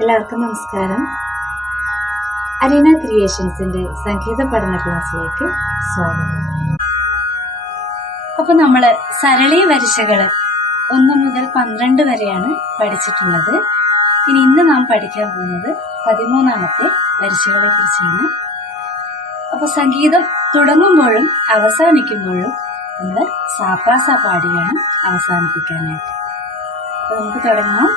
എല്ലാവർക്കും നമസ്കാരം. അരീന ക്രിയേഷൻസിന്റെ സംഗീത പഠന ക്ലാസ്സിലേക്ക് സ്വാഗതം. അപ്പൊ നമ്മള് സരളി വരിശകള് 1 മുതൽ 12 വരെയാണ് പഠിച്ചിട്ടുള്ളത്. ഇന്ന് നാം പഠിക്കാൻ പോകുന്നത് 13ാമത്തെ വരിശകളെ കുറിച്ചാണ്. അപ്പൊ സംഗീതം തുടങ്ങുമ്പോഴും അവസാനിക്കുമ്പോഴും നമ്മൾ സാപ്പാസ പാടിയാണ് അവസാനിപ്പിക്കാനായിട്ട്. അപ്പൊ നമുക്ക് തുടങ്ങാം.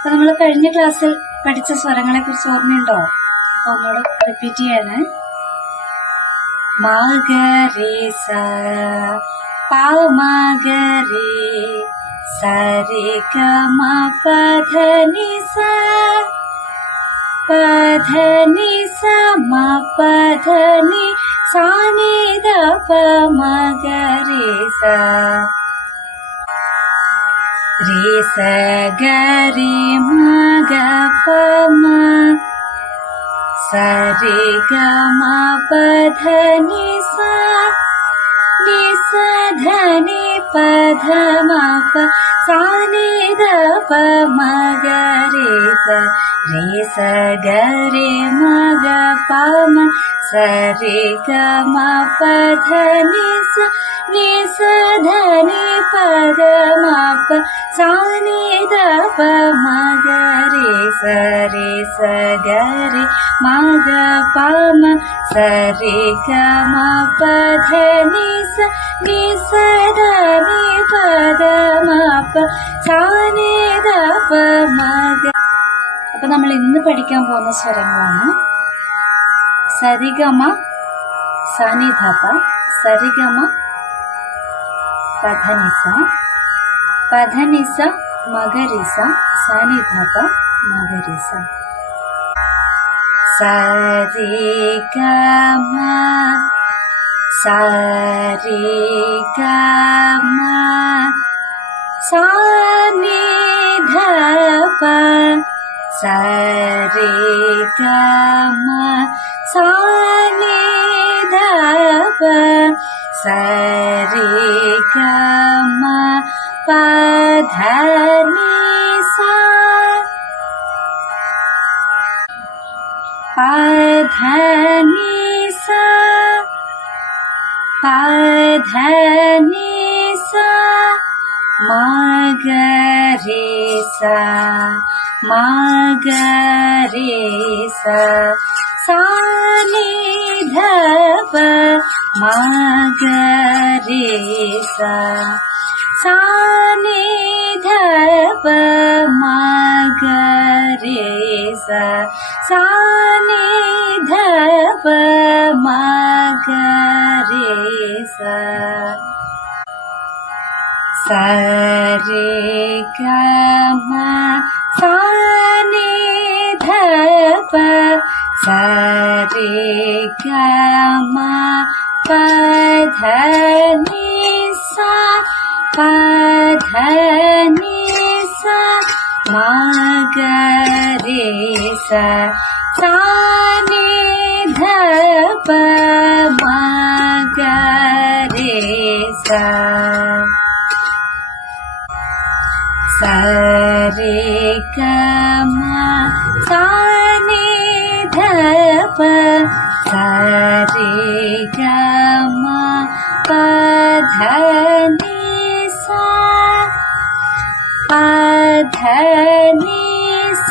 അപ്പൊ നമ്മൾ കഴിഞ്ഞ ക്ലാസ്സിൽ പഠിച്ച സ്വരങ്ങളെ കുറിച്ച് ഓർമ്മയുണ്ടോ? അപ്പൊ ഒന്നുകൂടെ റിപ്പീറ്റ് ചെയ്യാണ്. മാഗരി സ പാവ് മാഗരി സരി ഗമ പധനി സ പധനി സ മ പധനി സാനി ധ പ മഗരി സ रे स ग रे म ग प म स रे ग म प ध नि सा नि स ध नि प ध म प सा नि ध प म ग रे स ग रे म ग प म स रे ग म प ध नि सा नि स ध नि प ध म प सा नि ध प म ग रे स ग रे म ग प म स रे ग म प ध नि स ध नि प ध म प सा नि ध प म ग. അപ്പൊ നമ്മൾ ഇന്ന് പഠിക്കാൻ പോകുന്ന സ്വരങ്ങളാണ് സരിഗമ സാനിധപ, സരിഗമ പധനിസ, പധനിസ മഗരിസ, സാനിധപ മഗരിസ. സരിഗമ സരിഗമ സാനിധപ സരിഗമ സാനിധപ സരിഗമ പധനി സ പധനി സ പധനി സ മഗരി സ മഗരി സ സാനി ധ പ മഗരി സ സാനി ധ പ മഗരി സ സാനി ധ പ മഗരി സ. സരി ഗമ സാനി ധ പ സരി ഗമ പധനി സ പധനി സ മഗരി സ സാനി ധ പ മഗരി സ. സരി ഗമ സാനി ധ പ സരി ഗമ പധനി സ പധനി സ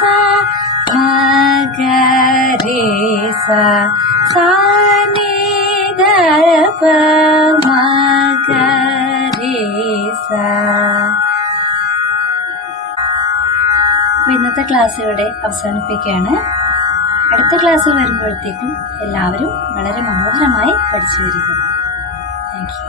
മഗരി സ സാനി ധ പ മഗരി സ. ഇന്നത്തെ ക്ലാസ് ഇവിടെ അവസാനിപ്പിക്കുകയാണ്. അടുത്ത ക്ലാസ്സിൽ വരുമ്പോഴത്തേക്കും എല്ലാവരും വളരെ മനോഹരമായി പഠിച്ചു വരിക. Thank you.